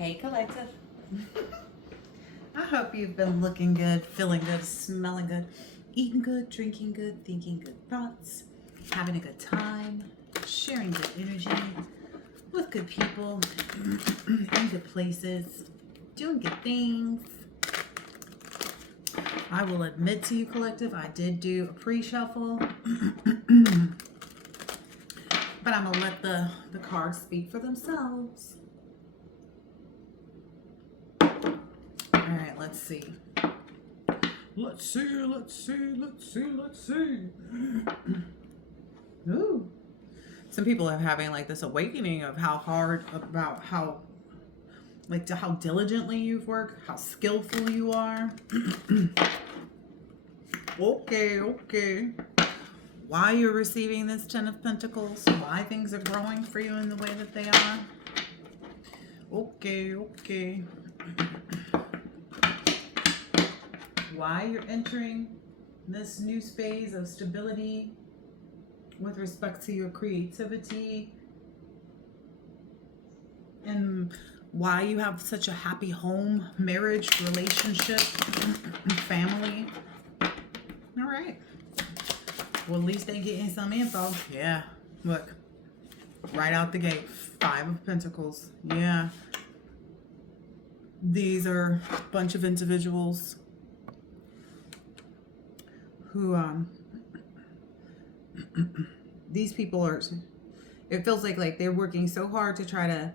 Hey, Collective. I hope you've been looking good, feeling good, smelling good, eating good, drinking good, thinking good thoughts, having a good time, sharing good energy with good people, in good places, doing good things. I will admit to you, Collective, I did do a pre-shuffle, but I'm going to let the cards speak for themselves. All right, let's see. Let's see. Ooh. Some people are having like this awakening of how diligently you've worked, how skillful you are. Okay. Why you're receiving this Ten of Pentacles, why things are growing for you in the way that they are. Okay. Why you're entering this new phase of stability with respect to your creativity, and why you have such a happy home, marriage, relationship, family. All right. Well, at least they getting some info. Yeah. Look. Right out the gate. 5 of Pentacles. Yeah. These are a bunch of individuals who, these people are, it feels like they're working so hard to try to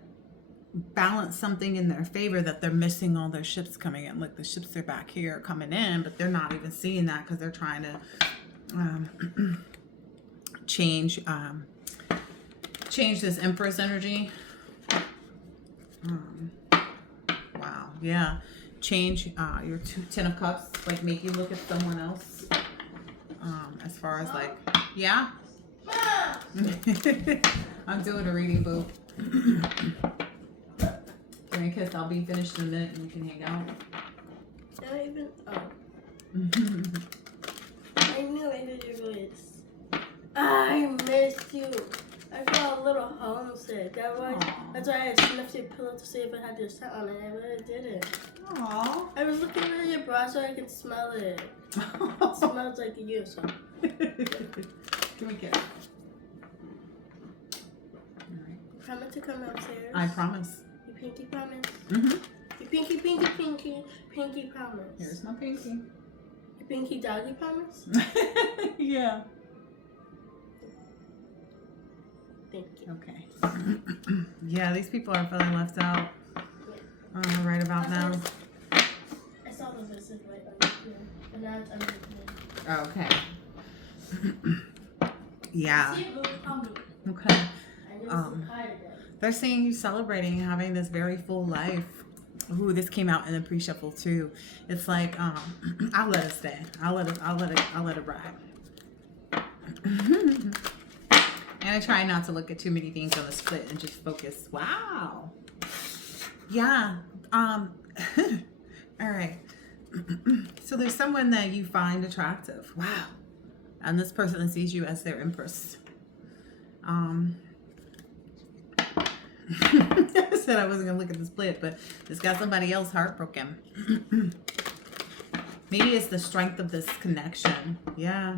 balance something in their favor that they're missing all their ships coming in. Look, the ships are back here coming in, but they're not even seeing that because they're trying to change this Empress energy. Wow, yeah. Change your 10 of Cups, like make you look at someone else. As far as like, yeah. I'm doing a reading, boo. Give me a kiss. I'll be finished in a minute and we can hang out. Not even. Oh. I knew it was. I missed you. I felt a little homesick. That's why I sniffed your pillow to see if it had your scent on it. I really didn't. Aww. I was looking at your bra so I could smell it. It smells like you, so. Give me a kiss. Promise to come upstairs. I promise. You pinky promise. Mm-hmm. You pinky promise. Here's my pinky. You pinky doggy promise. Yeah. Thank you. Okay. Yeah, these people are feeling left out. Right about now. I saw the visit right under here, and now it's under here. Okay. Yeah. See it moving on me. Okay. I'm They're seeing you celebrating having this very full life. Ooh, this came out in the pre-shuffle too. It's like, I'll let it stay. I'll let it ride. And I try not to look at too many things on the split and just focus. Wow. Yeah. All right. So there's someone that you find attractive. Wow. And this person sees you as their empress. I said I wasn't gonna look at the split, but it's got somebody else heartbroken. Maybe it's the strength of this connection. Yeah.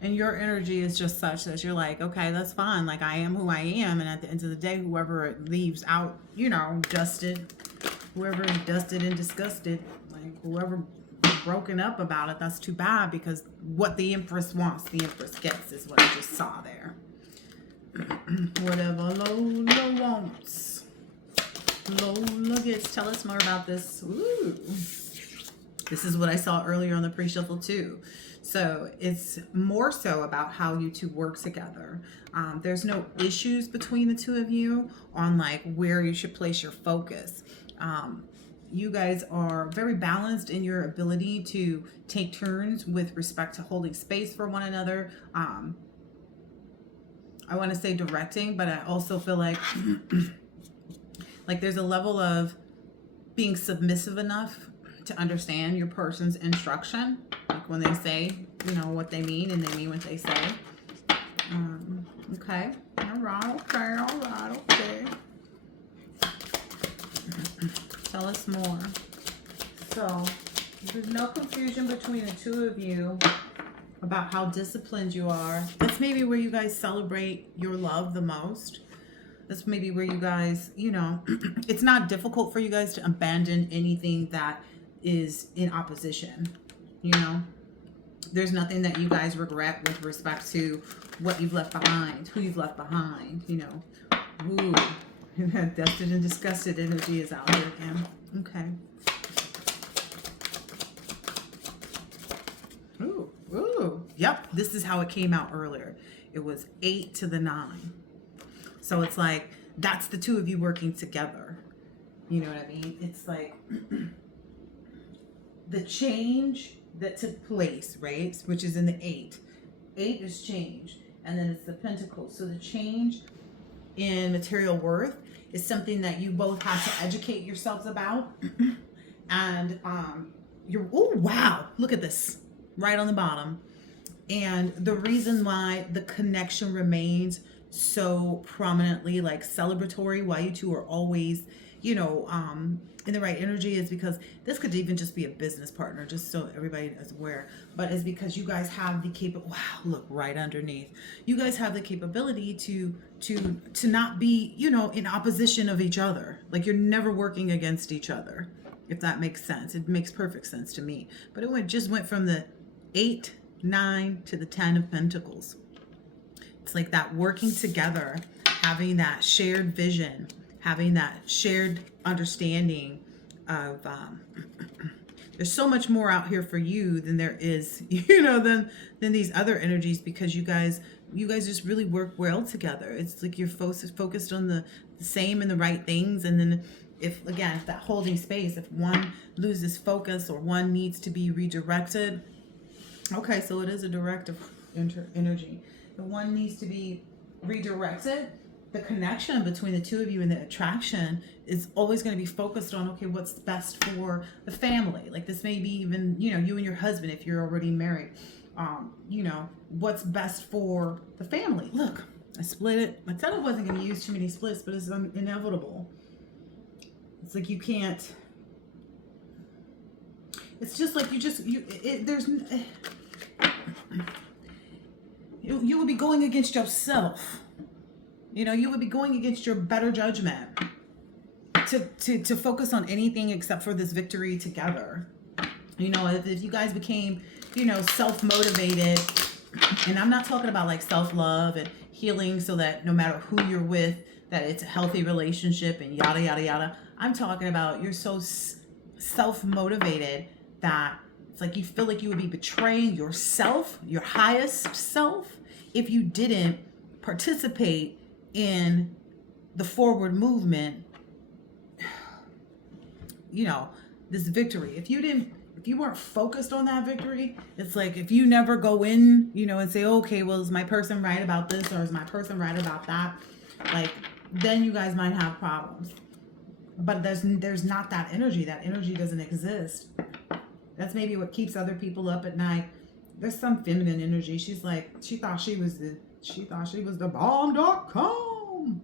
And your energy is just such that you're like, okay, that's fine. Like, I am who I am. And at the end of the day, whoever it leaves out, dusted, whoever is dusted and disgusted, like whoever broken up about it, that's too bad, because what the Empress wants, the Empress gets, is what I just saw there. Whatever Lola wants, Lola gets. Tell us more about this. Ooh. This is what I saw earlier on the pre-shuffle too. So it's more so about how you two work together. There's no issues between the two of you on like where you should place your focus. You guys are very balanced in your ability to take turns with respect to holding space for one another. I want to say directing, but I also feel like there's a level of being submissive enough to understand your person's instruction, like when they say, what they mean, and they mean what they say. Okay, all Okay. Tell us more. So, there's no confusion between the two of you about how disciplined you are. That's maybe where you guys celebrate your love the most. That's maybe where you guys, it's not difficult for you guys to abandon anything that is in opposition. There's nothing that you guys regret with respect to what you've left behind, who you've left behind. Ooh, that dusted and disgusted energy is out here again. Okay. Ooh. Yep, this is how it came out earlier. It was 8 to the 9. So it's like, that's the two of you working together. You know what I mean? It's like the change that took place, right? Which is in the 8. 8 is change. And then it's the Pentacles. So the change in material worth is something that you both have to educate yourselves about. And oh, wow. Look at this. Right on the bottom. And the reason why the connection remains so prominently like celebratory, why you two are always, in the right energy, is because this could even just be a business partner, just so everybody is aware. But it's because you guys have the wow, look right underneath. You guys have the capability to not be, in opposition of each other. Like you're never working against each other, if that makes sense. It makes perfect sense to me. But it just went from the 8, 9 to the 10 of Pentacles. It's like that working together, having that shared vision, having that shared understanding of there's so much more out here for you than there is, than these other energies, because you guys just really work well together. It's like you're focused on the same and the right things. And then if that holding space, if one loses focus or one needs to be redirected, okay, so it is a directive energy. If one needs to be redirected, the connection between the two of you and the attraction is always going to be focused on, okay, what's best for the family? Like this may be even, you and your husband, if you're already married, what's best for the family. Look, I split it. I said I wasn't going to use too many splits, but it's inevitable. It's like you can't, it's just like you would be going against yourself. You would be going against your better judgment to focus on anything except for this victory together. If you guys became, self-motivated, and I'm not talking about like self-love and healing so that no matter who you're with, that it's a healthy relationship and yada, yada, yada. I'm talking about you're so self-motivated that it's like you feel like you would be betraying yourself, your highest self, if you didn't participate in the forward movement, this victory. If you weren't focused on that victory, it's like if you never go in, and say, okay, well, is my person right about this or is my person right about that? Like, then you guys might have problems. But there's not that energy. That energy doesn't exist. That's maybe what keeps other people up at night. There's some feminine energy. She's like, she thought she was the bomb.com.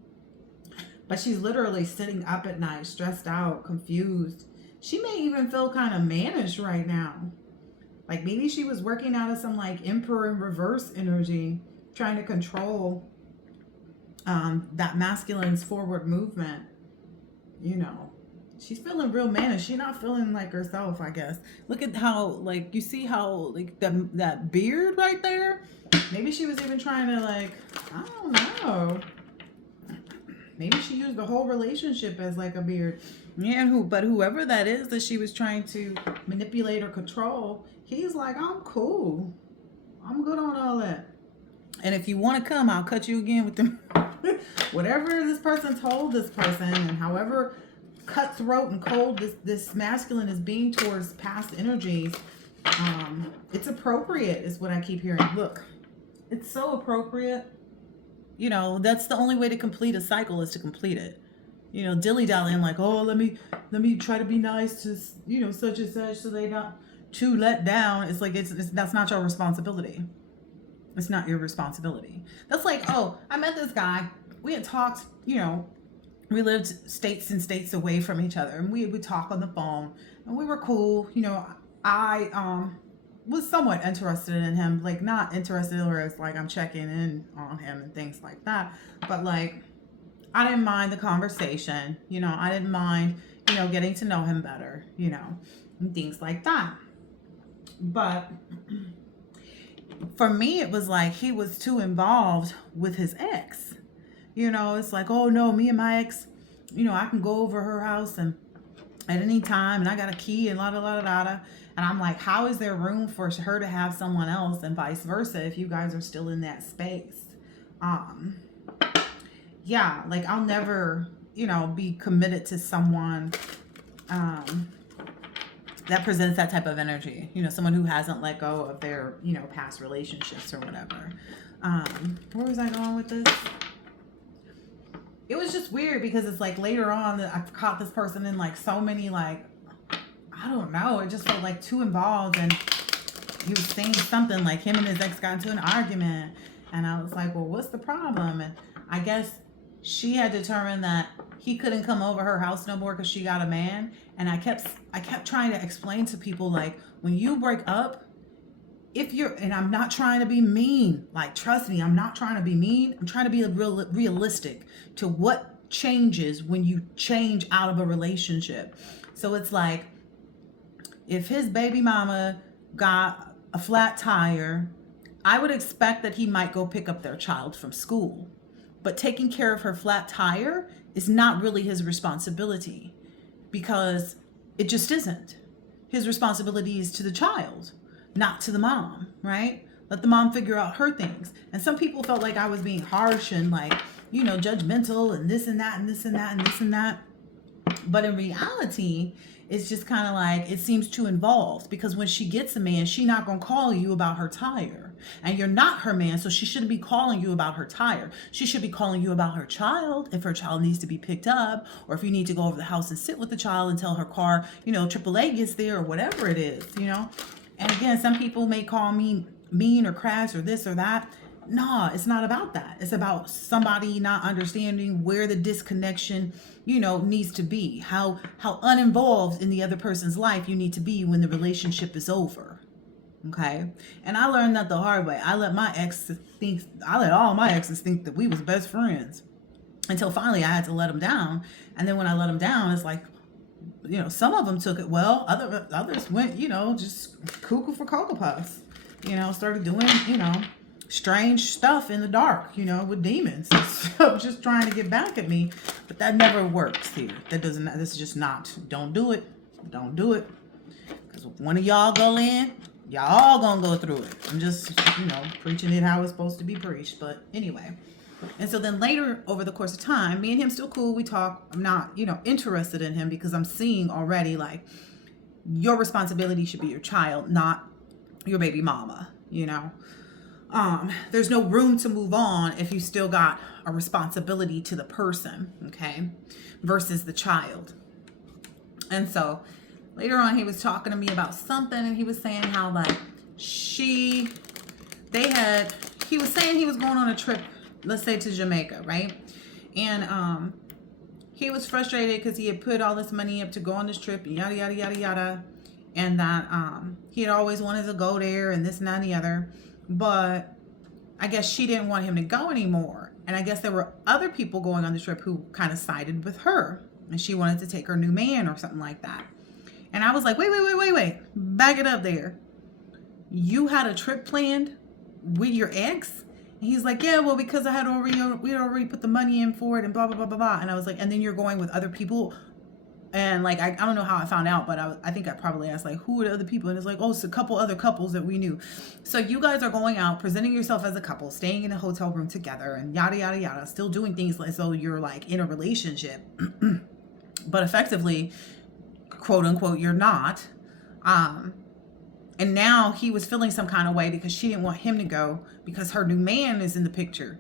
But she's literally sitting up at night, stressed out, confused. She may even feel kind of mannish right now. Like maybe she was working out of some like emperor in reverse energy, trying to control that masculine's forward movement. She's feeling real mannish. She's not feeling like herself, I guess. Look at how, like, you see how, like, that beard right there? Maybe she was even trying to, like, I don't know. Maybe she used the whole relationship as, like, a beard. Yeah, but whoever that is that she was trying to manipulate or control, he's like, I'm cool. I'm good on all that. And if you want to come, I'll cut you again with them. Whatever this person told this person, and however cutthroat and cold this masculine is being towards past energies, it's appropriate is what I keep hearing. Look, it's so appropriate. That's the only way to complete a cycle, is to complete it. Dilly-dallying like, oh, let me try to be nice to, such and such so they not too let down. It's like, that's not your responsibility. It's not your responsibility. That's like, oh, I met this guy. we had talked, we lived states and states away from each other, and we would talk on the phone, and we were cool. I was somewhat interested in him, like not interested or as like I'm checking in on him and things like that, but like I didn't mind the conversation. I didn't mind, getting to know him better, and things like that. But for me, it was like he was too involved with his ex. It's like, oh no, me and my ex, I can go over her house and at any time, and I got a key and la da la da da. And I'm like, how is there room for her to have someone else and vice versa if you guys are still in that space? Yeah, like I'll never, be committed to someone that presents that type of energy. Someone who hasn't let go of their, past relationships or whatever. Where was I going with this? It was just weird because it's like later on that I caught this person in like so many like, I don't know, it just felt like too involved, and he was saying something like him and his ex got into an argument, and I was like, well, what's the problem? And I guess she had determined that he couldn't come over her house no more because she got a man. And I kept trying to explain to people, like, when you break up, and I'm not trying to be mean, like, trust me, I'm not trying to be mean. I'm trying to be realistic to what changes when you change out of a relationship. So it's like, if his baby mama got a flat tire, I would expect that he might go pick up their child from school. But taking care of her flat tire is not really his responsibility, because it just isn't. His responsibility is to the child, not to the mom, right? Let the mom figure out her things. And some people felt like I was being harsh and like, judgmental and this and that and this and that and this and that. But in reality, it's just kind of like, it seems too involved, because when she gets a man, she's not going to call you about her tire. And you're not her man, so she shouldn't be calling you about her tire. She should be calling you about her child, if her child needs to be picked up, or if you need to go over the house and sit with the child until her car, AAA gets there, or whatever it is, And again, some people may call me mean or crass or this or that. No, it's not about that. It's about somebody not understanding where the disconnection, needs to be. How uninvolved in the other person's life you need to be when the relationship is over. Okay? And I learned that the hard way. I let all my exes think that we was best friends, until finally I had to let them down. And then when I let them down, it's like, some of them took it well. Others went, just cuckoo for Cocoa Puffs. Started doing, strange stuff in the dark, with demons and stuff, just trying to get back at me. But that never works here. This is just not, don't do it. Don't do it. Because if one of y'all go in, y'all all gonna go through it. I'm just, preaching it how it's supposed to be preached. But anyway. And so then later, over the course of time, me and him still cool. We talk. I'm not, interested in him, because I'm seeing already, like, your responsibility should be your child, not your baby mama, There's no room to move on if you still got a responsibility to the person, okay, versus the child. And so later on, he was talking to me about something, and he was saying how, like, he was saying he was going on a trip, let's say to Jamaica, right? And he was frustrated because he had put all this money up to go on this trip, and yada, yada, yada, yada. And that he had always wanted to go there, and this and that and the other. But I guess she didn't want him to go anymore. And I guess there were other people going on the trip who kind of sided with her, and she wanted to take her new man or something like that. And I was like, wait. Back it up there. You had a trip planned with your ex? And he's like, yeah, well, because we had already put the money in for it and blah, blah, blah, blah, blah. And I was like, and then you're going with other people? And like, I don't know how I found out, but I think I probably asked, like, who are the other people? And it's like, oh, it's a couple other couples that we knew. So you guys are going out, presenting yourself as a couple, staying in a hotel room together, and yada, yada, yada, still doing things like so you're like in a relationship. But effectively, quote unquote, you're not. And now he was feeling some kind of way because she didn't want him to go because her new man is in the picture.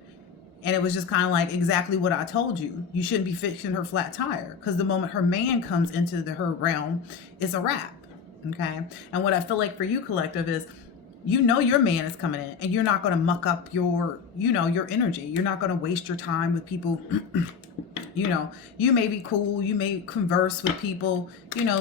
And it was just kind of like exactly what I told you. You shouldn't be fixing her flat tire, because the moment her man comes into her realm, it's a wrap. Okay. And what I feel like for you, collective, is you know your man is coming in, and you're not going to muck up your, your energy. You're not going to waste your time with people. You may be cool, you may converse with people,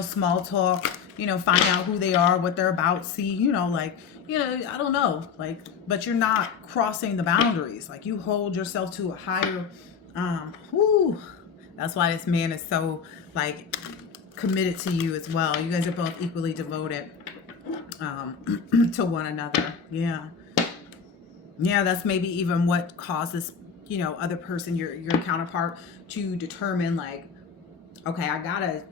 small talk, find out who they are, what they're about, see, I don't know, like, but you're not crossing the boundaries. Like, you hold yourself to a higher, whew, that's why this man is so, like, committed to you as well. You guys are both equally devoted to one another. Yeah, that's maybe even what causes other person, your counterpart, to determine, like, okay, I gotta,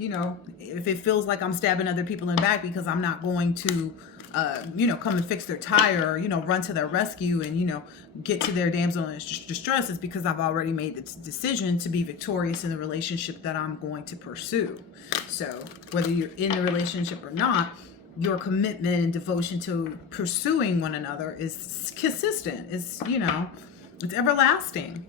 if it feels like I'm stabbing other people in the back because I'm not going to come and fix their tire, or run to their rescue and get to their damsel in distress, is because I've already made the decision to be victorious in the relationship that I'm going to pursue. So whether you're in the relationship or not, your commitment and devotion to pursuing one another is consistent. It's everlasting.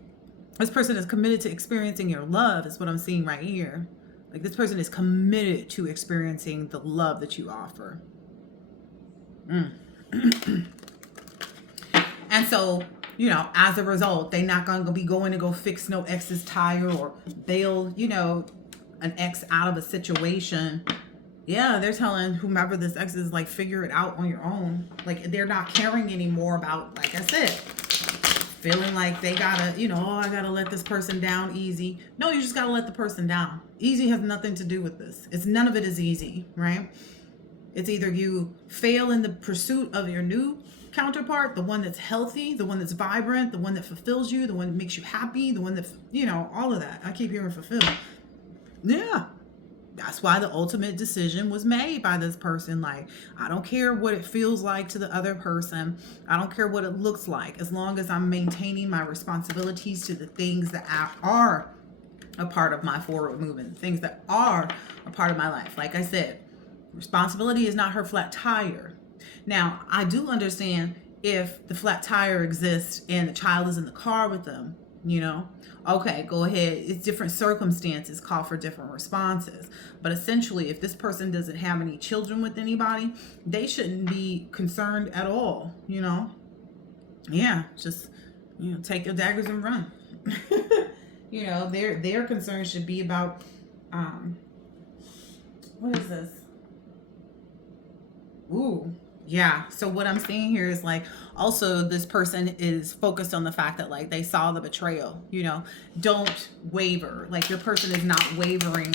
This person is committed to experiencing your love, is what I'm seeing right here. Like, this person is committed to experiencing the love that you offer. And so, as a result, they're not going to be going to go fix no ex's tire or bail, an ex out of a situation. Yeah, they're telling whomever this ex is, like, figure it out on your own. Like, they're not caring anymore about, like I said, feeling like they gotta, I gotta let this person down easy. No, you just gotta let the person down. Easy has nothing to do with this. None of it is easy, right? It's either you fail in the pursuit of your new counterpart, the one that's healthy, the one that's vibrant, the one that fulfills you, the one that makes you happy, the one that, all of that. I keep hearing fulfill. Yeah. That's why the ultimate decision was made by this person. Like, I don't care what it feels like to the other person. I don't care what it looks like, as long as I'm maintaining my responsibilities to the things that are a part of my forward movement, things that are a part of my life. Like I said, responsibility is not her flat tire. Now, I do understand if the flat tire exists and the child is in the car with them, okay, go ahead. It's different circumstances call for different responses. But essentially, if this person doesn't have any children with anybody, they shouldn't be concerned at all, Yeah, just, take your daggers and run. Their concern should be about, what is this? Ooh. Yeah. So what I'm seeing here is, like, also this person is focused on the fact that, like, they saw the betrayal, don't waver. Like, your person is not wavering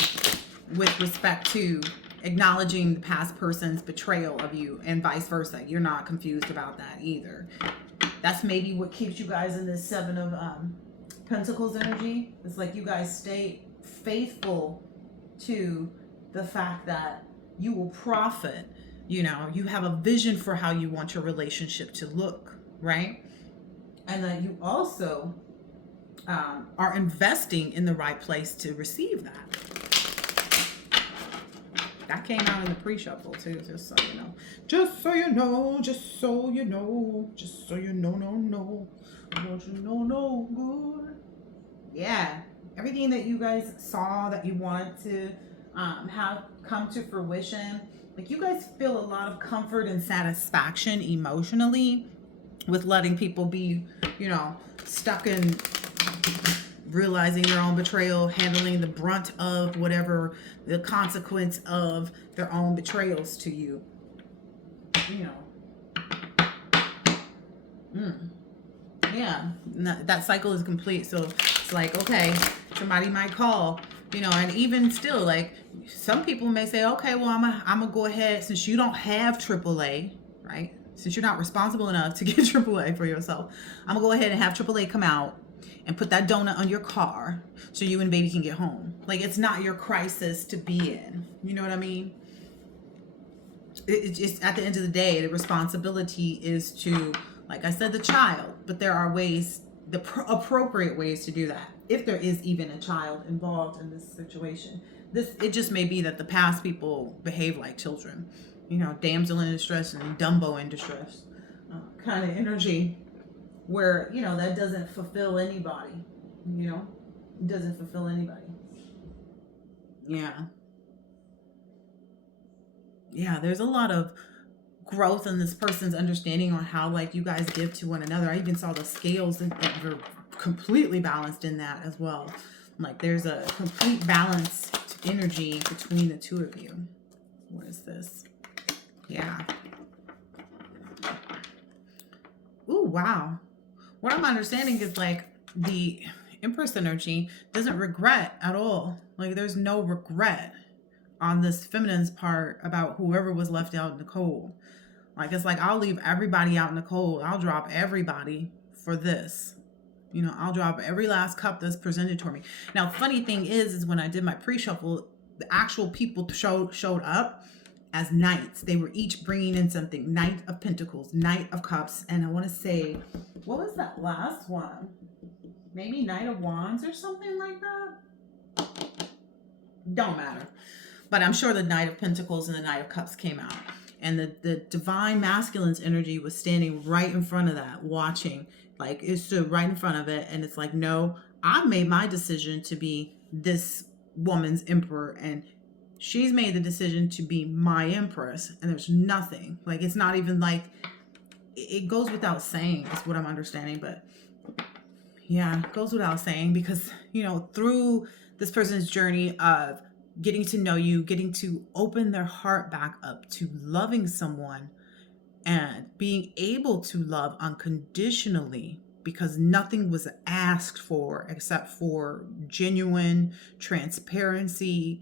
with respect to acknowledging the past person's betrayal of you, and vice versa. You're not confused about that either. That's maybe what keeps you guys in this Seven of Pentacles energy. It's like you guys stay faithful to the fact that you will profit. You have a vision for how you want your relationship to look, right? And that you also are investing in the right place to receive that. That came out in the pre-shuffle too, just so you know. Just so you know, just so you know, just so you know, no. Don't you know no good? Yeah. Everything that you guys saw that you wanted to have come to fruition. Like, you guys feel a lot of comfort and satisfaction emotionally with letting people be, stuck in realizing their own betrayal, handling the brunt of whatever the consequence of their own betrayals to you. Yeah, that cycle is complete. So it's like, okay, somebody might call, and even still, like, some people may say, okay, well, I'm gonna go ahead, since you don't have AAA, right? Since you're not responsible enough to get AAA for yourself, I'm gonna go ahead and have AAA come out and put that donut on your car so you and baby can get home. Like, it's not your crisis to be in. You know what I mean? It's just, at the end of the day, the responsibility is to, like I said, the child, but there are ways, the appropriate ways to do that, if there is even a child involved in this situation. It just may be that the past people behave like children, damsel in distress and Dumbo in distress kind of energy, where, that doesn't fulfill anybody, it doesn't fulfill anybody. Yeah, there's a lot of growth in this person's understanding on how like you guys give to one another. I even saw the scales that were completely balanced in that as well. Like there's a complete balanced energy between the two of you. What is this? Yeah. Ooh, wow. What I'm understanding is like the Empress energy doesn't regret at all. Like there's no regret on this feminine's part about whoever was left out in the cold. Like it's like, I'll leave everybody out in the cold. I'll drop everybody for this. You know, I'll drop every last cup that's presented to me. Now, funny thing is when I did my pre-shuffle, the actual people showed up as knights. They were each bringing in something. Knight of Pentacles, Knight of Cups, and I want to say, what was that last one? Maybe Knight of Wands or something like that? Don't matter. But I'm sure the Knight of Pentacles and the Knight of Cups came out. And the divine masculine's energy was standing right in front of that, watching. Like it stood right in front of it. And it's like, no, I made my decision to be this woman's emperor. And she's made the decision to be my empress. And there's nothing. Like it's not even like, it goes without saying is what I'm understanding. But yeah, it goes without saying because, you know, through this person's journey of getting to know you, getting to open their heart back up to loving someone and being able to love unconditionally because nothing was asked for except for genuine transparency,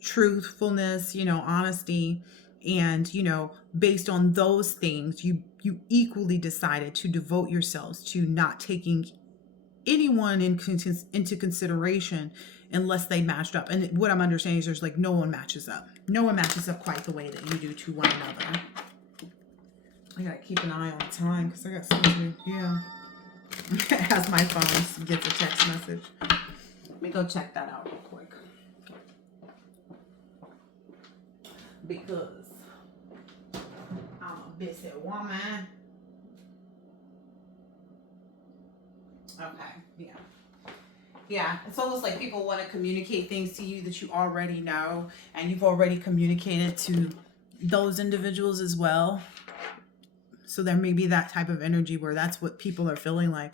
truthfulness, you know, honesty. And, you know, based on those things, you equally decided to devote yourselves to not taking anyone into consideration unless they matched up. And what I'm understanding is there's like no one matches up. No one matches up quite the way that you do to one another. I gotta keep an eye on time because I got something. Yeah. As my phone gets a text message. Let me go check that out real quick. Because I'm a busy woman. Okay, yeah. Yeah, it's almost like people want to communicate things to you that you already know, and you've already communicated to those individuals as well. So there may be that type of energy where that's what people are feeling like.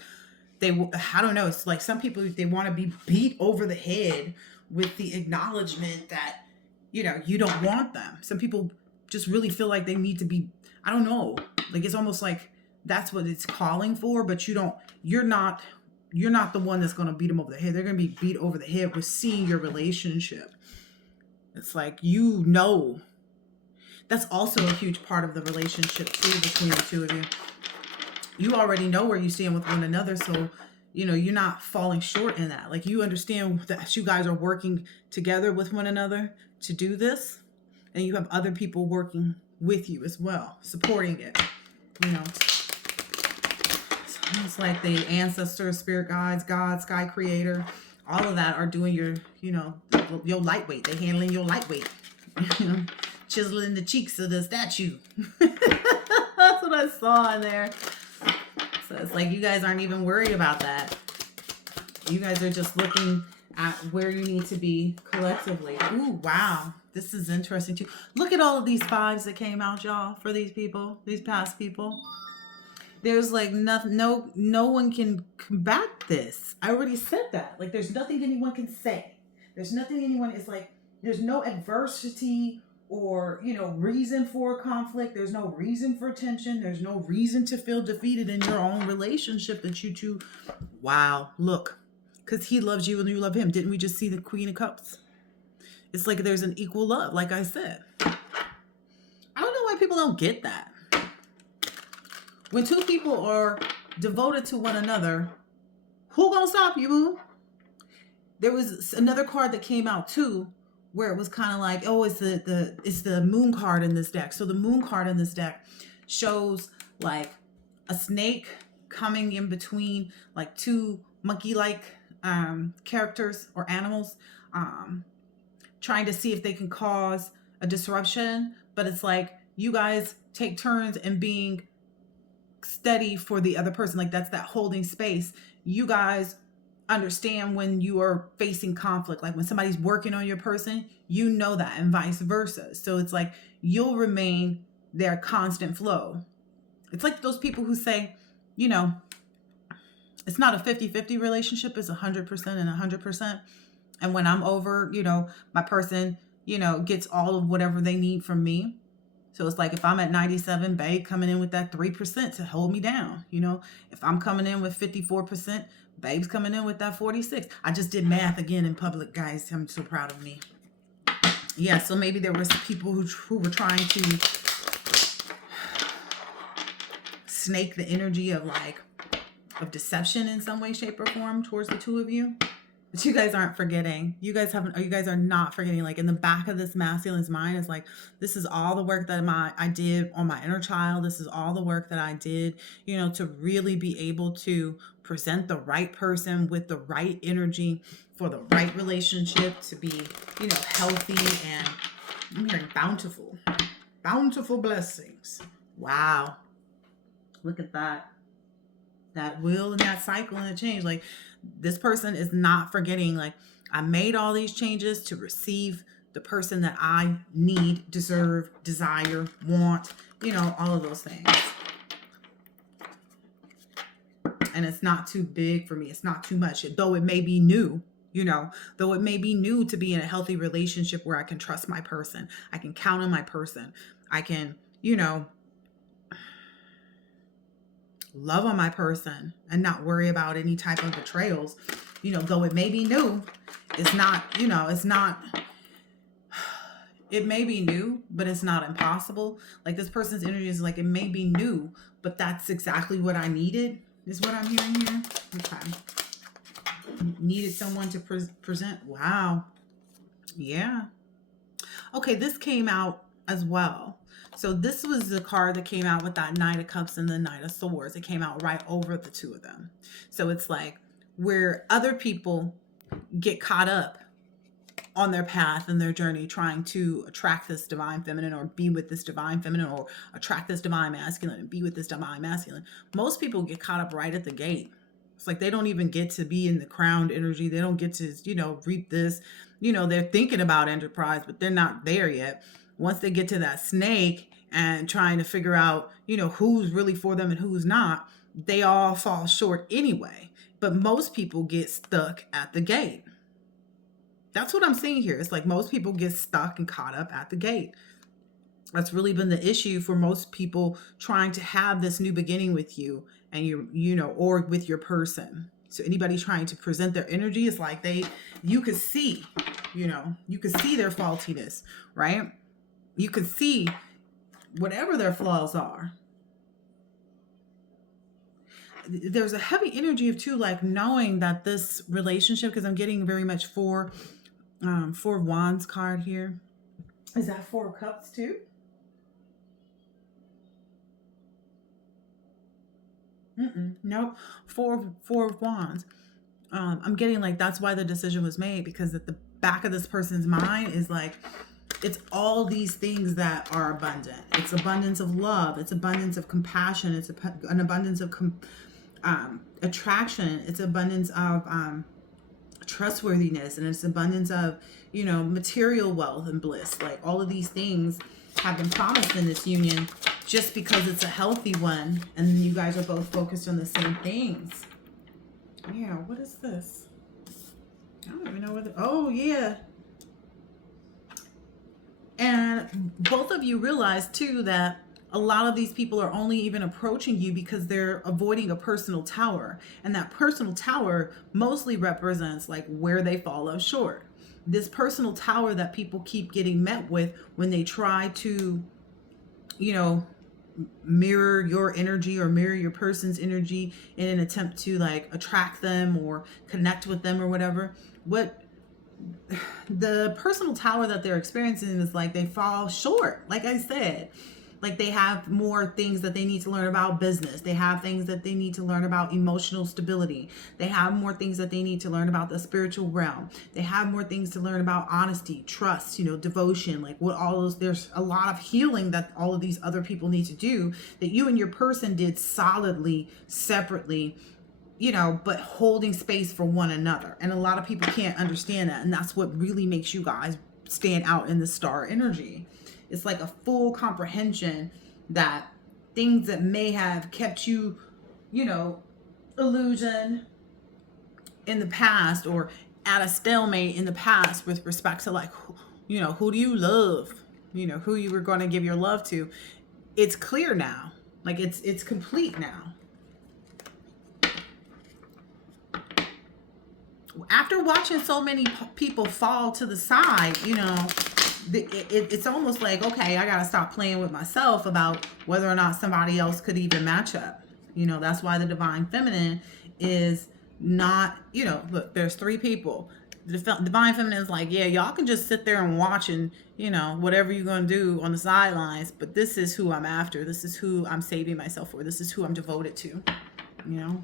I don't know, it's like some people, they want to be beat over the head with the acknowledgement that, you know, you don't want them. Some people just really feel like they need to be, I don't know, like it's almost like that's what it's calling for, but you're not the one that's going to beat them over the head. They're going to be beat over the head with seeing your relationship. It's like, you know, that's also a huge part of the relationship too between the two of you. You already know where you stand with one another. So, you know, you're not falling short in that. Like you understand that you guys are working together with one another to do this. And you have other people working with you as well, supporting it, you know. It's like the ancestors, spirit guides, God, sky creator, all of that are doing your, you know, your lightweight. They're handling your lightweight, you know, chiseling the cheeks of the statue. That's what I saw in there. So it's like you guys aren't even worried about that. You guys are just looking at where you need to be collectively. Ooh, wow. This is interesting too. Look at all of these fives that came out, y'all, for these people, these past people. There's like nothing, no one can combat this. I already said that. Like there's nothing anyone can say. There's nothing anyone is like, there's no adversity or, you know, reason for conflict. There's no reason for tension. There's no reason to feel defeated in your own relationship that you two, wow, look, because he loves you and you love him. Didn't we just see the Queen of Cups? It's like there's an equal love, like I said. I don't know why people don't get that. When two people are devoted to one another, who gonna stop you, boo? There was another card that came out too, where it was kind of like, oh, it's the moon card in this deck. So the moon card in this deck shows like a snake coming in between like two monkey-like characters or animals, trying to see if they can cause a disruption. But it's like you guys take turns in being steady for the other person. Like that's that holding space. You guys understand when you are facing conflict, like when somebody's working on your person, you know that, and vice versa. So it's like you'll remain their constant flow. It's like those people who say, you know, it's not a 50-50 relationship, it's 100% and 100%. And when I'm over, you know, my person, you know, gets all of whatever they need from me. So it's like if I'm at 97, babe coming in with that 3% to hold me down. You know, if I'm coming in with 54%, babe's coming in with that 46. I just did math again in public, guys. I'm so proud of me. Yeah, so maybe there was people who were trying to snake the energy of like of deception in some way, shape, or form towards the two of you. But you guys aren't forgetting. You guys are not forgetting. Like in the back of this masculine's mind is like, this is all the work that I did on my inner child. This is all the work that I did, you know, to really be able to present the right person with the right energy for the right relationship to be, you know, healthy and I'm hearing bountiful blessings. Wow. Look at that. That wheel and that cycle and the change. Like this person is not forgetting, like I made all these changes to receive the person that I need, deserve, desire, want, you know, all of those things. And it's not too big for me. It's not too much. Though it may be new, you know, though it may be new to be in a healthy relationship where I can trust my person. I can count on my person. I can, you know, love on my person and not worry about any type of betrayals. You know, though it may be new, it's not, you know, it's not, it may be new, but it's not impossible. Like this person's energy is like, it may be new, but that's exactly what I needed, is what I'm hearing here. Okay. Needed someone to present. Wow. Yeah. Okay, this came out as well. So this was the card that came out with that Knight of Cups and the Knight of Swords. It came out right over the two of them. So it's like where other people get caught up on their path and their journey trying to attract this divine feminine or be with this divine feminine or attract this divine masculine and be with this divine masculine. Most people get caught up right at the gate. It's like they don't even get to be in the crowned energy. They don't get to, you know, reap this. You know, they're thinking about enterprise, but they're not there yet. Once they get to that snake and trying to figure out, you know, who's really for them and who's not, they all fall short anyway. But most people get stuck at the gate. That's what I'm seeing here. It's like most people get stuck and caught up at the gate. That's really been the issue for most people trying to have this new beginning with you and you know, or with your person. So anybody trying to present their energy is like you could see, you know, you could see their faultiness, right? You could see whatever their flaws are. There's a heavy energy of too, like knowing that this relationship, because I'm getting very much Four of Wands card here. Is that Four of Cups too? Nope. Four of Wands. I'm getting like that's why the decision was made, because at the back of this person's mind is like, it's all these things that are abundant. It's abundance of love. It's abundance of compassion. It's an abundance of attraction. It's abundance of trustworthiness, and it's abundance of, you know, material wealth and bliss. Like all of these things have been promised in this union just because it's a healthy one, and you guys are both focused on the same things. Yeah, what is this? I don't even know what oh yeah. And both of you realize too that a lot of these people are only even approaching you because they're avoiding a personal tower. And that personal tower mostly represents like where they fall up short. This personal tower that people keep getting met with when they try to, you know, mirror your energy or mirror your person's energy in an attempt to like attract them or connect with them or whatever. What the personal tower that they're experiencing is like they fall short. Like I said, like they have more things that they need to learn about business. They have things that they need to learn about emotional stability. They have more things that they need to learn about the spiritual realm. They have more things to learn about honesty, trust, you know, devotion, like what all those, there's a lot of healing that all of these other people need to do that you and your person did solidly, separately, you know, but holding space for one another. And a lot of people can't understand that. And that's what really makes you guys stand out in the star energy. It's like a full comprehension that things that may have kept you, you know, illusion in the past or at a stalemate in the past with respect to like, you know, who do you love? You know, who you were going to give your love to. It's clear now. Like it's complete now. After watching so many people fall to the side, you know, it's almost like, okay, I got to stop playing with myself about whether or not somebody else could even match up. You know, that's why the divine feminine is not, you know, look, there's 3 people. The divine feminine is like, yeah, y'all can just sit there and watch and, you know, whatever you're going to do on the sidelines. But this is who I'm after. This is who I'm saving myself for. This is who I'm devoted to, you know.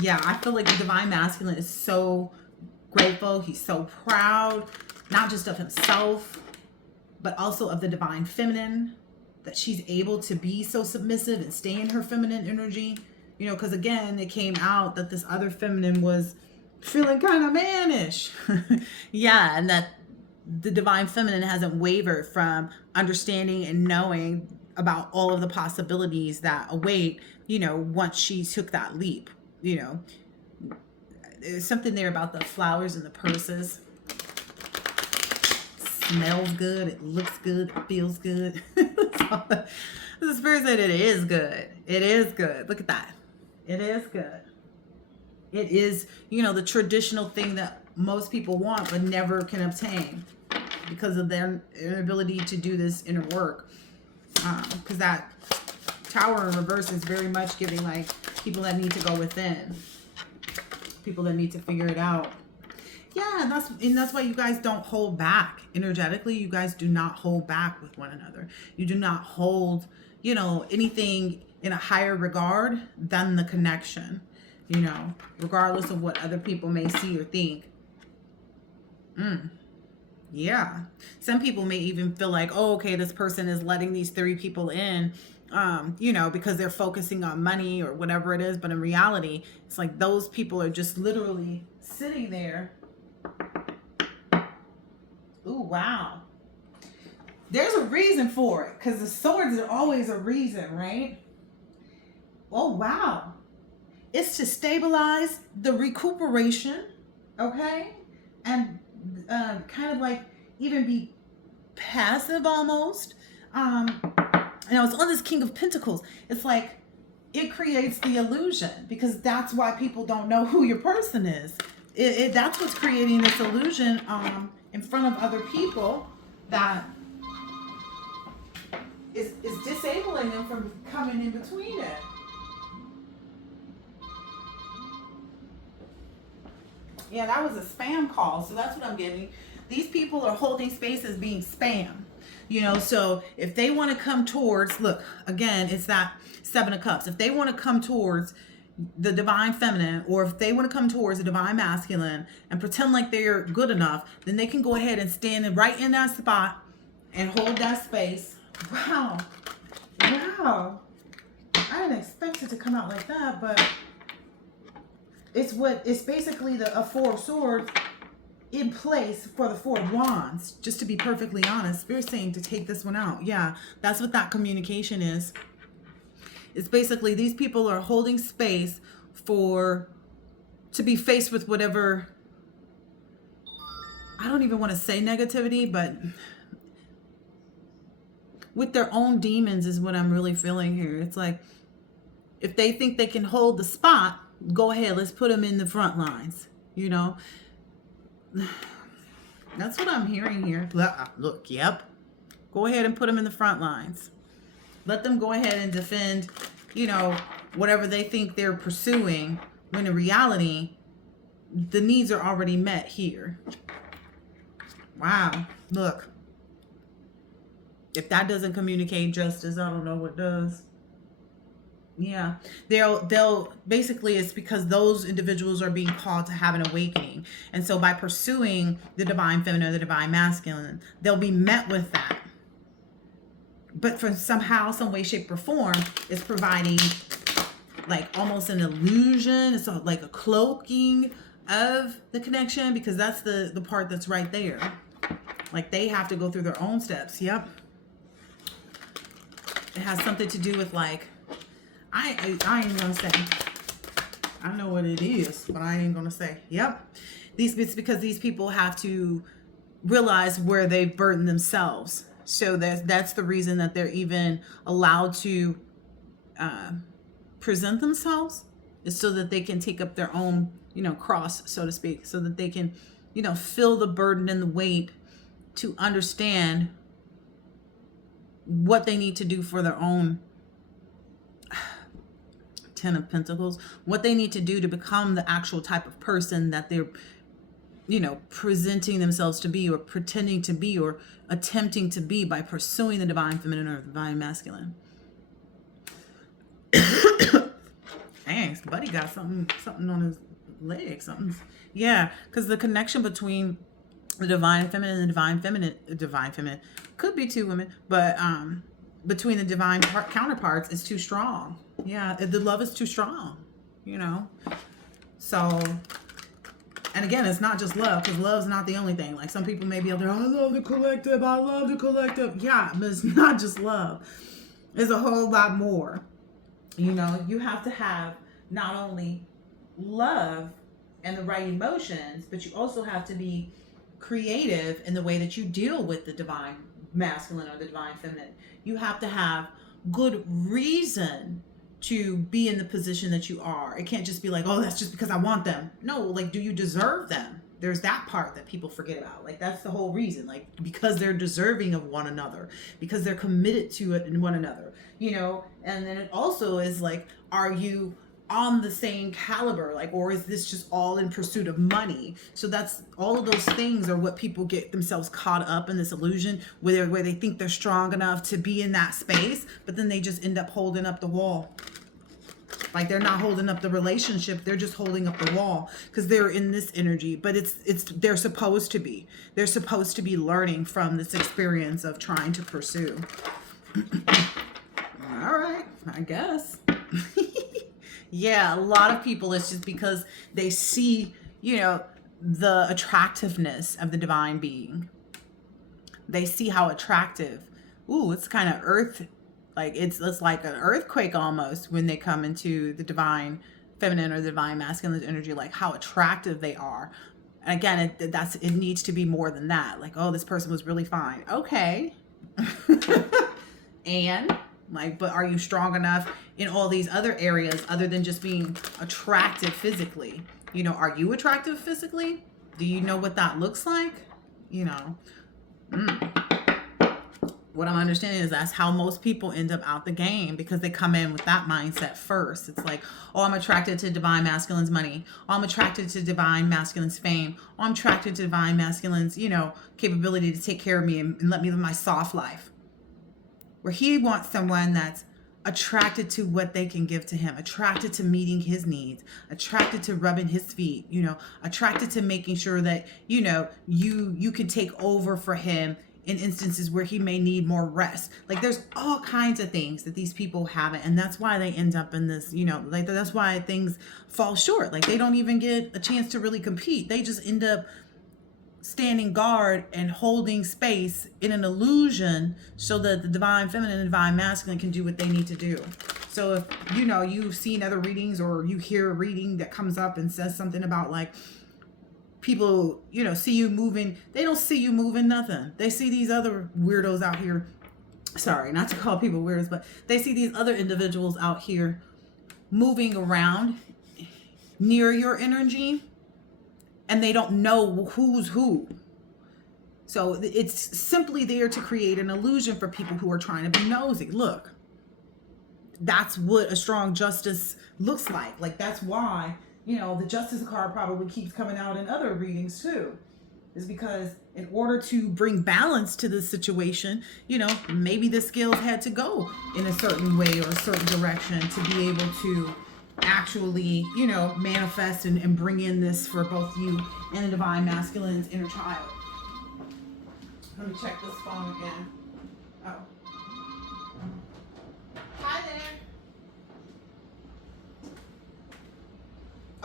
Yeah, I feel like the divine masculine is so grateful. He's so proud, not just of himself, but also of the divine feminine, that she's able to be so submissive and stay in her feminine energy. You know, because again, it came out that this other feminine was feeling kind of mannish. Yeah, and that the divine feminine hasn't wavered from understanding and knowing about all of the possibilities that await, you know, once she took that leap. You know, there's something there about the flowers and the purses. Smells good, it looks good, it feels good. The spirit said it is good. It is good. Look at that. It is good. It is, you know, the traditional thing that most people want but never can obtain because of their inability to do this inner work. Because that Tower in reverse is very much giving like people that need to go within, people that need to figure it out. Yeah, and that's why you guys don't hold back energetically. You guys do not hold back with one another. You do not hold, you know, anything in a higher regard than the connection, you know, regardless of what other people may see or think. Yeah, some people may even feel like, oh, okay, this person is letting these 3 people in, you know, because they're focusing on money or whatever it is. But in reality, it's like those people are just literally sitting there. Ooh, wow. There's a reason for it, because the swords are always a reason, right? Oh, wow. It's to stabilize the recuperation, okay? And kind of like even be passive almost. Now it's on this King of Pentacles. It's like it creates the illusion, because that's why people don't know who your person is. That's what's creating this illusion in front of other people that is disabling them from coming in between it. Yeah, that was a spam call, so that's what I'm getting. These people are holding space as being spam. You know, so if they want to come towards, look, again, it's that 7 of Cups. If they want to come towards the divine feminine, or if they want to come towards the divine masculine and pretend like they're good enough, then they can go ahead and stand right in that spot and hold that space. Wow. Wow. I didn't expect it to come out like that, but it's basically a 4 of Swords in place for the 4 of Wands. Just to be perfectly honest, Spirit's saying to take this one out. Yeah, that's what that communication is. It's basically these people are holding space to be faced with whatever, I don't even want to say negativity, but with their own demons is what I'm really feeling here. It's like, if they think they can hold the spot, go ahead, let's put them in the front lines, you know. That's what I'm hearing here. Look, yep. Go ahead and put them in the front lines. Let them go ahead and defend, you know, whatever they think they're pursuing, when in reality, the needs are already met here. Wow. Look. If that doesn't communicate justice, I don't know what does. Yeah, they'll basically, it's because those individuals are being called to have an awakening. And so by pursuing the divine feminine, the divine masculine, they'll be met with that. But for somehow, some way, shape, or form, it's providing like almost an illusion. It's like a cloaking of the connection, because that's the part that's right there. Like they have to go through their own steps. Yep. It has something to do with like, I ain't gonna say. I know what it is, but I ain't gonna say. Yep. It's because these people have to realize where they've burdened themselves. So that's the reason that they're even allowed to present themselves, is so that they can take up their own, cross, so to speak, so that they can, feel the burden and the weight to understand what they need to do for their own Ten of Pentacles, what they need to do to become the actual type of person that they're, presenting themselves to be, or pretending to be, or attempting to be, by pursuing the divine feminine or the divine masculine. Dang, buddy got something on his leg. Yeah, because the connection between the divine feminine and the divine feminine could be two women, but between the divine counterparts is too strong. Yeah, the love is too strong, So, and again, it's not just love, because love's not the only thing. Like some people may be out there, I love the collective. Yeah, but it's not just love. There's a whole lot more. You have to have not only love and the right emotions, but you also have to be creative in the way that you deal with the divine masculine or the divine feminine. You have to have good reason to be in the position that you are. It can't just be like, oh, that's just because I want them. No, like, do you deserve them? There's that part that people forget about. Like, that's the whole reason. Like, because they're deserving of one another, because they're committed to it in one another, and then it also is like, are you on the same caliber, like, or is this just all in pursuit of money? So that's all of those things are what people get themselves caught up in, this illusion where they think they're strong enough to be in that space, but then they just end up holding up the wall. Like, they're not holding up the relationship, they're just holding up the wall because they're in this energy. But they're supposed to be learning from this experience of trying to pursue. All right, I guess. Yeah, a lot of people, it's just because they see, the attractiveness of the divine being. They see how attractive. Ooh, it's kind of earth, like it's like an earthquake almost when they come into the divine feminine or the divine masculine energy, like how attractive they are. And again, it needs to be more than that. Like, oh, this person was really fine. Okay. And like, but are you strong enough in all these other areas other than just being attractive physically? Are you attractive physically? Do you know what that looks like? What I'm understanding is that's how most people end up out the game, because they come in with that mindset first. It's like, oh, I'm attracted to divine masculine's money. Oh, I'm attracted to divine masculine's fame. Oh, I'm attracted to divine masculine's, capability to take care of me and let me live my soft life. Where he wants someone that's attracted to what they can give to him, attracted to meeting his needs, attracted to rubbing his feet, attracted to making sure that, you can take over for him in instances where he may need more rest. Like, there's all kinds of things that these people haven't, and that's why they end up in this, like, that's why things fall short. Like, they don't even get a chance to really compete. They just end up standing guard and holding space in an illusion so that the divine feminine and divine masculine can do what they need to do. So if you've seen other readings, or you hear a reading that comes up and says something about like people see you moving, they don't see you moving nothing. They see these other weirdos out here, sorry, not to call people weirdos, but they see these other individuals out here moving around near your energy, and they don't know who's who. So it's simply there to create an illusion for people who are trying to be nosy. Look, that's what a strong justice looks like. Like, that's why, the justice card probably keeps coming out in other readings too. Is because in order to bring balance to this situation, maybe the scales had to go in a certain way or a certain direction to be able to actually, manifest and bring in this for both you and the divine masculine's inner child. Let me check this phone again. Oh. Hi there.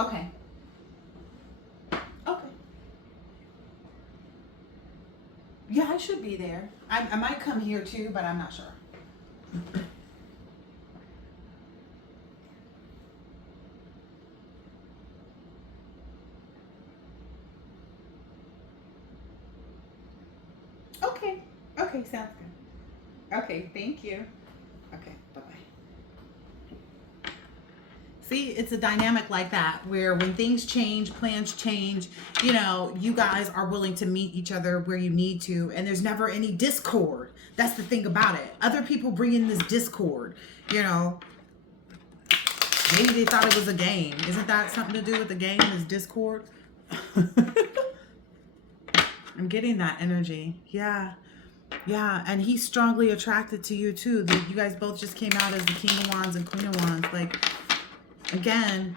Okay. Okay. Yeah, I should be there. I might come here too, but I'm not sure. Okay. Okay, sounds good. Okay, thank you. Okay, bye-bye. See, it's a dynamic like that where when things change, plans change, you guys are willing to meet each other where you need to, and there's never any discord. That's the thing about it. Other people bring in this discord, you know. Maybe they thought it was a game. Isn't that something to do with the game, is discord? I'm getting that energy. Yeah. Yeah, and he's strongly attracted to you too. You guys both just came out as the King of Wands and Queen of Wands. Like, again,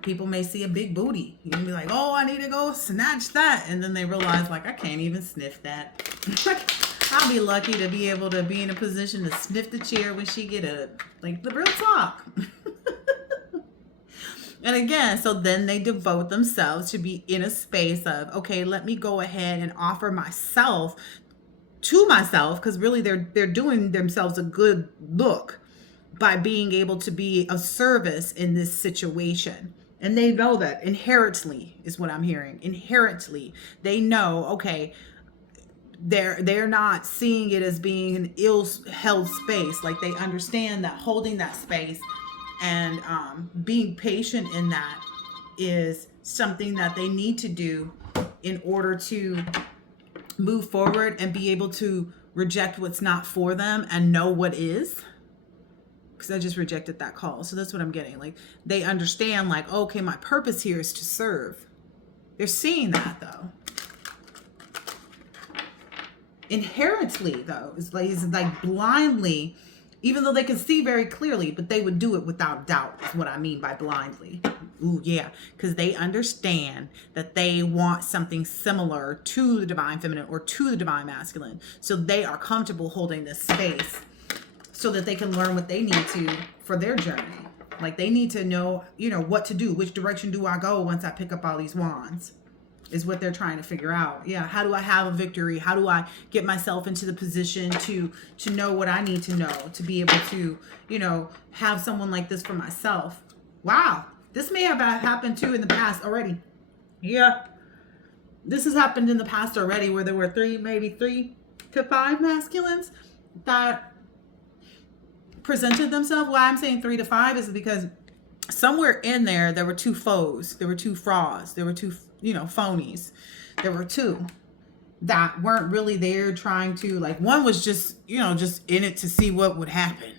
people may see a big booty. You can be like, oh, I need to go snatch that. And then they realize, like, I can't even sniff that. I'll be lucky to be able to be in a position to sniff the chair when she get up. Like, the real talk. And again, so then they devote themselves to be in a space of, okay, let me go ahead and offer myself to myself, because really they're doing themselves a good look by being able to be of service in this situation. And they know that inherently, is what I'm hearing. Inherently, they know, okay, they're not seeing it as being an ill-held space. Like, they understand that holding that space and being patient in that is something that they need to do in order to move forward and be able to reject what's not for them and know what is. Because I just rejected that call. So that's what I'm getting. Like, they understand, like, okay, my purpose here is to serve. They're seeing that, though. Inherently, though, it's like blindly, even though they can see very clearly, but they would do it without doubt, is what I mean by blindly. Ooh, yeah, because they understand that they want something similar to the divine feminine or to the divine masculine. So they are comfortable holding this space so that they can learn what they need to for their journey. Like, they need to know, what to do. Which direction do I go once I pick up all these wands? Is what they're trying to figure out. Yeah, how do I have a victory? How do I get myself into the position to know what I need to know, to be able to, have someone like this for myself? Wow, this may have happened too in the past already. Yeah, this has happened in the past already, where there were maybe 3 to 5 masculines that presented themselves. Why I'm saying 3 to 5 is because somewhere in there were 2 foes, there were 2 frauds, there were 2 phonies. There were 2 that weren't really there trying to, like, one was just in it to see what would happen.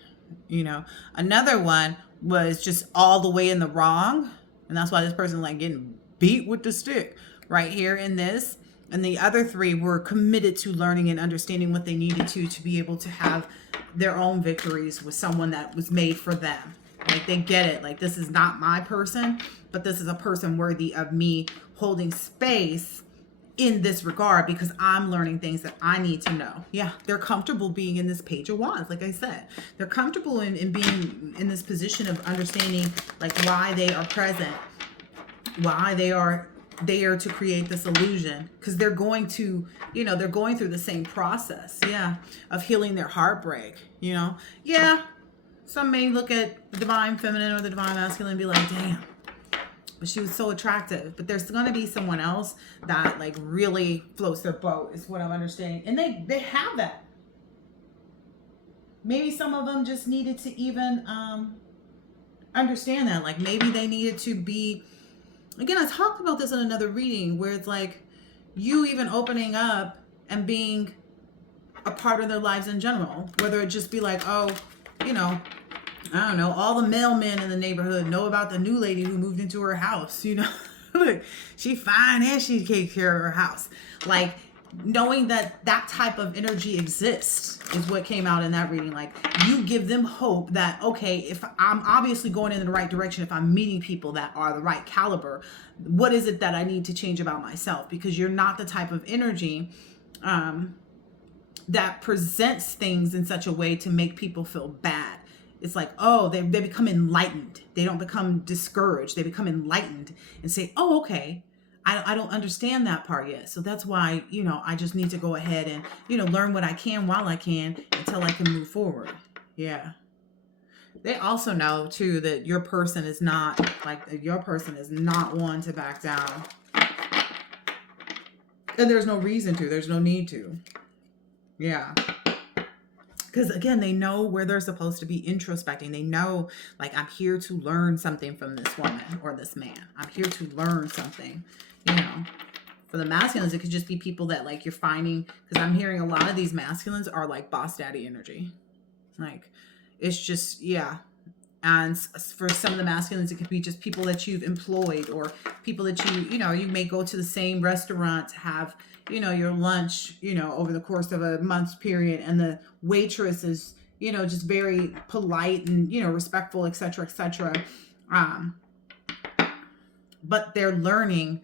Another one was just all the way in the wrong. And that's why this person, like, getting beat with the stick right here in this. And the other 3 were committed to learning and understanding what they needed to be able to have their own victories with someone that was made for them. Like, they get it. Like, this is not my person, but this is a person worthy of me holding space in this regard, because I'm learning things that I need to know. Yeah, they're comfortable being in this Page of Wands. Like I said, they're comfortable in being in this position of understanding, like, why they are present, why they are there to create this illusion, because they're going to, they're going through the same process, yeah, of healing their heartbreak, Yeah, some may look at the divine feminine or the divine masculine and be like, damn, but she was so attractive. But there's going to be someone else that, like, really floats their boat, is what I'm understanding. And they have that. Maybe some of them just needed to even understand that. Like, maybe they needed to be, again, I talked about this in another reading, where it's like you even opening up and being a part of their lives in general. Whether it just be like, oh, I don't know, all the mailmen in the neighborhood know about the new lady who moved into her house, Look, she fine and she takes care of her house. Like, knowing that type of energy exists is what came out in that reading. Like, you give them hope that, okay, if I'm obviously going in the right direction, if I'm meeting people that are the right caliber, what is it that I need to change about myself? Because you're not the type of energy that presents things in such a way to make people feel bad. It's like, oh, they become enlightened. They don't become discouraged. They become enlightened and say, oh, okay, I don't understand that part yet. So that's why, I just need to go ahead and, learn what I can while I can until I can move forward. Yeah. They also know too that your person is not one to back down. And there's no reason to, there's no need to. Yeah. Because again, they know where they're supposed to be introspecting. They know, like, I'm here to learn something from this woman or this man. I'm here to learn something. For the masculines, it could just be people that, like, you're finding, because I'm hearing a lot of these masculines are like boss daddy energy. Like, it's just, yeah. And for some of the masculines, it could be just people that you've employed, or people that you may go to the same restaurant to have, your lunch, over the course of a month's period. And the waitress is, just very polite and, respectful, etc., etc. But they're learning,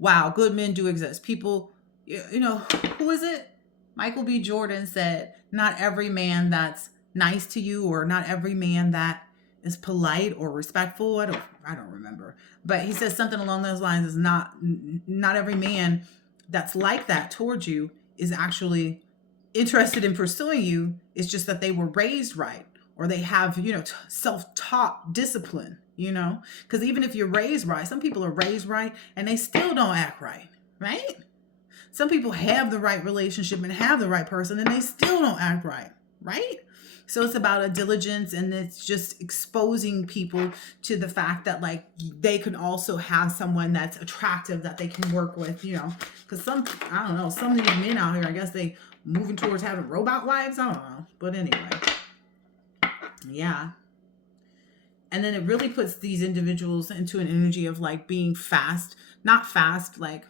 wow, good men do exist. People, who is it? Michael B. Jordan said, not every man that's nice to you, or not every man that is polite or respectful. I don't remember. But he says something along those lines, is not every man that's like that towards you is actually interested in pursuing you. It's just that they were raised right, or they have, self-taught discipline, because even if you're raised right, some people are raised right and they still don't act right, right? Some people have the right relationship and have the right person and they still don't act right, right? So it's about a diligence, and it's just exposing people to the fact that, like, they can also have someone that's attractive that they can work with, because I don't know, some of these men out here, I guess they moving towards having robot wives. I don't know. But anyway, yeah. And then it really puts these individuals into an energy of, like, being fast, not fast, like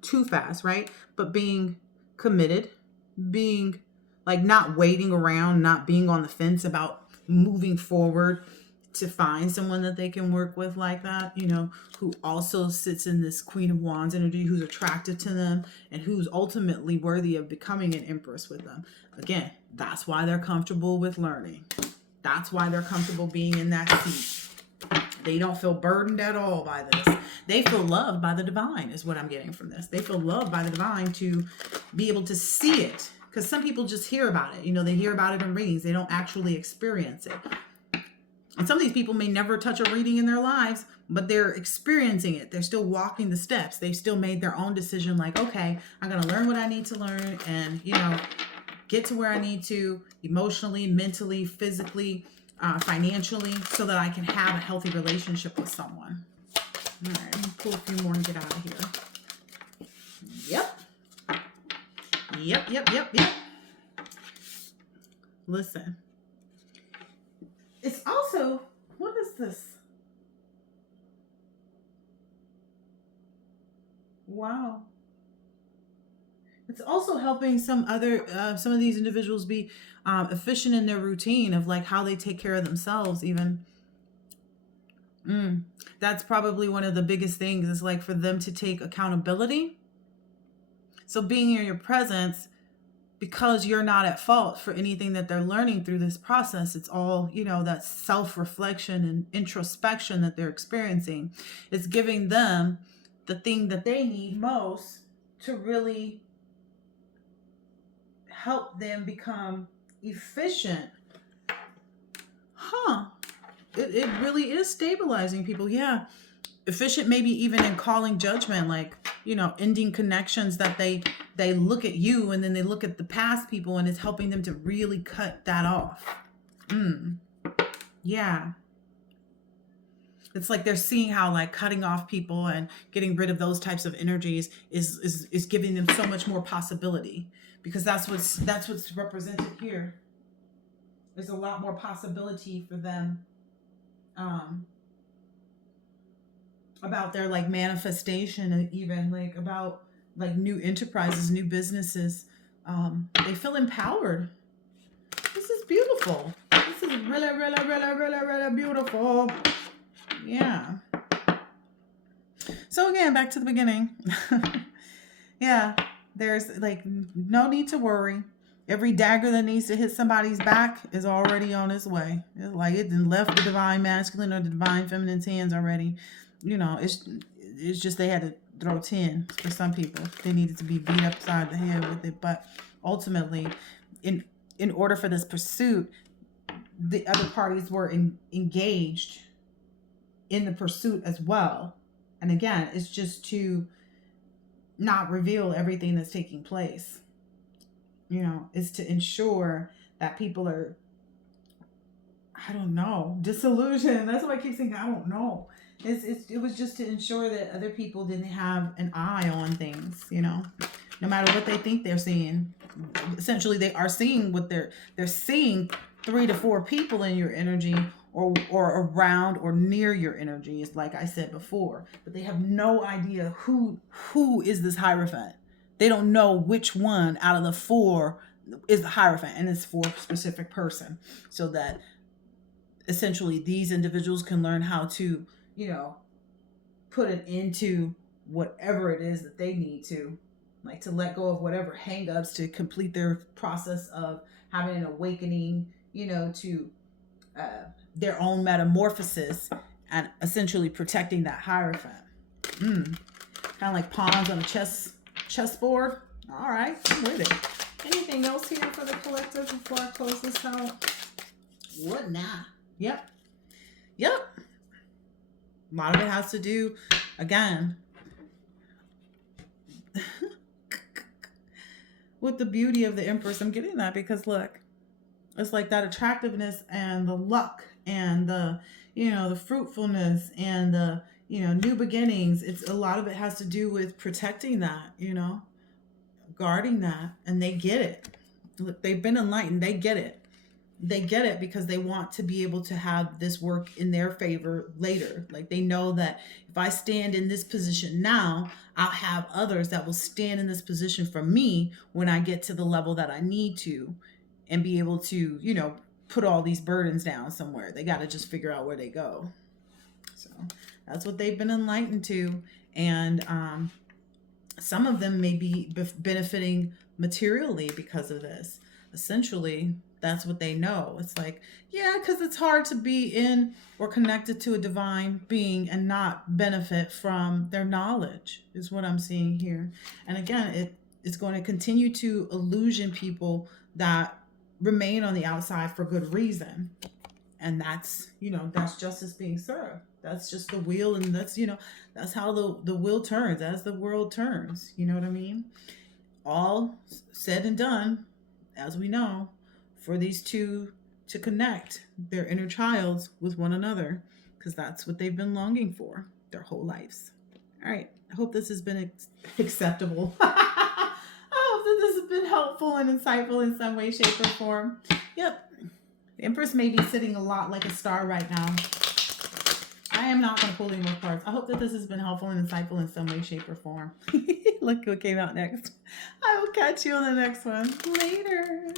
too fast, right? But being committed, being, like, not waiting around, not being on the fence about moving forward to find someone that they can work with like that, who also sits in this Queen of Wands energy, who's attracted to them and who's ultimately worthy of becoming an empress with them. Again, that's why they're comfortable with learning. That's why they're comfortable being in that seat. They don't feel burdened at all by this. They feel loved by the divine, is what I'm getting from this. They feel loved by the divine to be able to see it. Because some people just hear about it. They hear about it in readings. They don't actually experience it. And some of these people may never touch a reading in their lives, but they're experiencing it. They're still walking the steps. They've still made their own decision, like, okay, I'm going to learn what I need to learn and, get to where I need to emotionally, mentally, physically, financially, so that I can have a healthy relationship with someone. All right, let me pull a few more and get out of here. Yep. Listen. It's also, what is this? Wow. It's also helping some of these individuals be efficient in their routine of, like, how they take care of themselves even. That's probably one of the biggest things, is, like, for them to take accountability. So being in your presence, because you're not at fault for anything that they're learning through this process, it's all, that self-reflection and introspection that they're experiencing. It's giving them the thing that they need most to really help them become efficient. It really is stabilizing people. Yeah. Efficient, maybe even in calling judgment, like, ending connections that they look at you and then they look at the past people, and it's helping them to really cut that off. Yeah. It's like they're seeing how, like, cutting off people and getting rid of those types of energies is giving them so much more possibility, because that's what's represented here. There's a lot more possibility for them about their, like, manifestation, and even, like, about, like, new enterprises, new businesses. They feel empowered. This is beautiful. This is really beautiful. Yeah. So again, back to the beginning. Yeah, there's, like, no need to worry. Every dagger that needs to hit somebody's back is already on its way. It's like it done left the divine masculine or the divine feminine's hands already. it's just they had to throw 10 for some people. They needed to be beat upside the head with it. But ultimately, in order for this pursuit, the other parties were engaged in the pursuit as well. And again, it's just to not reveal everything that's taking place. You know, it's to ensure that people are, I don't know, disillusioned. That's why I keep saying I don't know. It was just to ensure that other people didn't have an eye on things, you know, no matter what they think they're seeing. Essentially, they are seeing what they're seeing 3 to 4 people in your energy or around or near your energy, is like I said before, but they have no idea who is this Hierophant. They don't know which one out of the 4 is the Hierophant, and it's for a specific person, so that essentially these individuals can learn how to, you know, put it into whatever it is that they need to, like to let go of whatever hangups to complete their process of having an awakening, you know, to their own metamorphosis and essentially protecting that Hierophant. Kind of like pawns on a chessboard. All right, I'm with it. Anything else here for the collective before I close this out? What now? Yep. A lot of it has to do, again, with the beauty of the Empress. I'm getting that because look, it's like that attractiveness and the luck and the, you know, the fruitfulness and the, you know, new beginnings. It's a lot of it has to do with protecting that, you know, guarding that. And they get it. Look, they've been enlightened. They get it. They get it because they want to be able to have this work in their favor later. Like they know that if I stand in this position now, I'll have others that will stand in this position for me when I get to the level that I need to, and be able to, you know, put all these burdens down somewhere. They got to just figure out where they go. So that's what they've been enlightened to. And some of them may be benefiting materially because of this. Essentially, that's what they know. It's like, yeah, because it's hard to be in or connected to a divine being and not benefit from their knowledge, is what I'm seeing here. And again, it's going to continue to illusion people that remain on the outside for good reason. And that's, you know, that's justice being served. That's just the wheel, and that's, you know, that's how the wheel turns as the world turns. You know what I mean? All said and done, as we know, for these two to connect their inner childs with one another, because that's what they've been longing for their whole lives. All right. I hope this has been acceptable. I hope that this has been helpful and insightful in some way, shape, or form. Yep. The Empress may be sitting a lot like a star right now. I am not going to pull any more cards. I hope that this has been helpful and insightful in some way, shape, or form. Look what came out next. I will catch you on the next one. Later.